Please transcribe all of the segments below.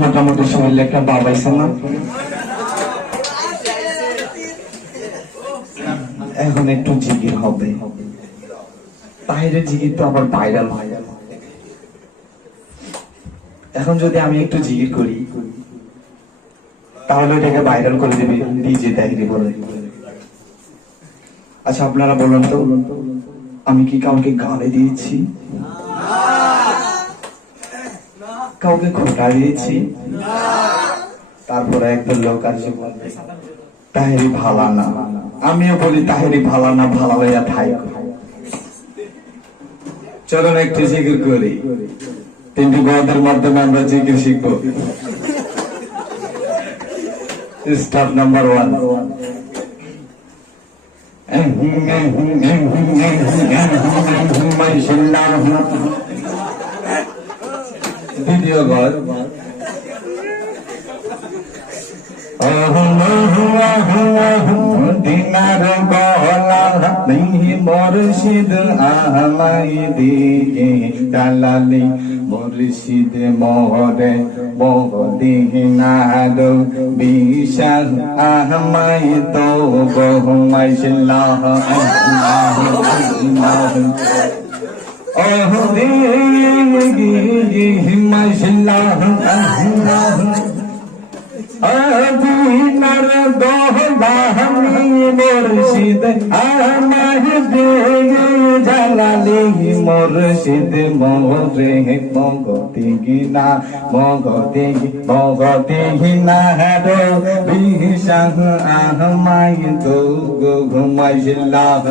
মোটামুটি শরীরে একটা বাবাইছে না, এখন একটু জিকির হবে। বাইরের জিকির তো আবার ভাইরাল হয়। এখন যদি আমি একটু জিকির করি তাহলে এটাকে ভাইরাল করে দেবে ডিজে তাহিরি বলে। আচ্ছা আপনারা বলুন তো, আমি কি কাউকে গালে দিয়েছি, কাউকে খোটা দিয়েছি? তারপরে একটা লোক আছে বলবে তাহেরি ভালা না, আমিও বলি তাহেরি ভালা না, ভালা হইয়া ঠাই। চলুন একটু জিকির করি, তিনটি গদের মাধ্যমে আমরা জিকির শিখবো। স্টাফ নাম্বার 1, দ্বিতীয় গদ দিনার গলা মুর্শিদ আমাই দিকে দালালি, মুর্শিদ মোরে বহুদিনার বিশাল আমাই তো বহুমাইশাল্লাহ ওহ দিগি মাইশাল্লাহ দিনার দোলামি মুর্শিদ আমার দিগে জালালি, মুর্শিদ মোরে মগতি গিনা মগতি না রে বিশাহ আহমাই তো ঘুমাইশাল্লাহ।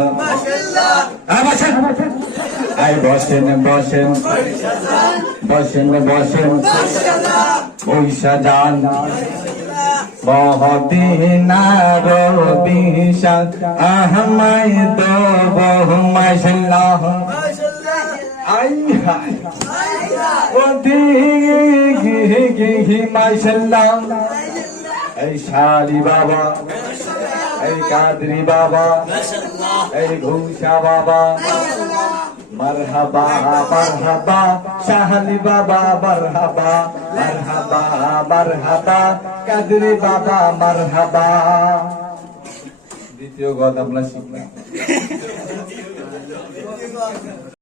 আই বসেন বসেন বসেন বসেন পয়সা যান বহুদিনার বিশাল আহমাই তো বহুমাইশাল্লাহ। আই হাই ও দিগি মাইশাল্লাহ। এই শালি বাবা, এই কাদরি বাবা, এই ঘুষা বাবা, মারহাবা মারহাবা শাহলি বাবা, মারহাবা মারহাবা মারহাবা কাদরি বাবা, মারহাবা। দ্বিতীয় গদ আমরা শিখলাম।